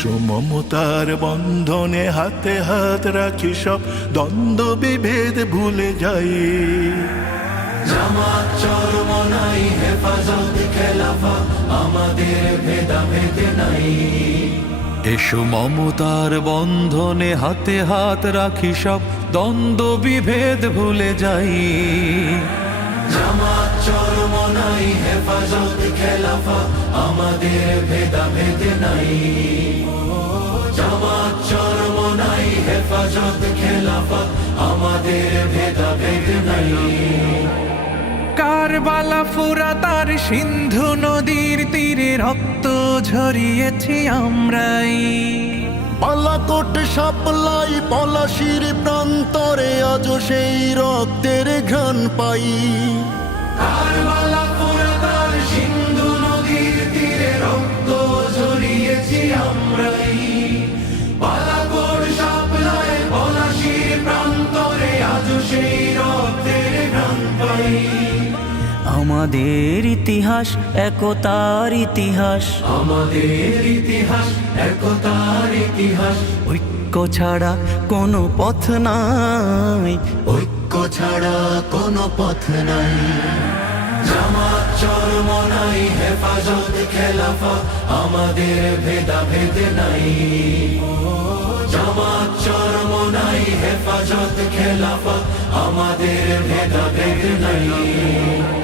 মমতার বন্ধনে হাতে হাত রাখি সব দ্বন্দ্ব বিভেদ ভুলে যাই। জামাত চরমনাই হেফাজত খেলাফা আমাদের ভেদাভেদ নাই। এসো মমতার বন্ধনে হাতে হাত রাখি সব দ্বন্দ্ব বিভেদ ভুলে যাই। জামাত চরমনাই হেফাজত খেলাফা, আমাদের ভেদাভেদ নাই। জামাত চরমনাই হেফাজত খেলাফা, আমাদের ভেদাভেদ নাই। কারবালা ফুরাতার সিন্ধু নদীর তীরে রক্ত ঝরিয়েছি আমরাই। পালাকোট সাপলাই পলাশির প্রান্তরে আজ সেই রক্তের ঘ্রাণ পাই। আমাদের ইতিহাস একতার ইতিহাস। আমাদের ইতিহাস একতার ইতিহাস। ঐক্য ছাড়া কোনো পথ নাই। ঐক্য ছাড়া কোনো পথ নাই। জামাত চরমনাই হেফাজত খেলাফা আমাদের ভেদাভেদ নাই। জামাত চরমনাই হেফাজত খেলাফা আমাদের ভেদাভেদ নাই।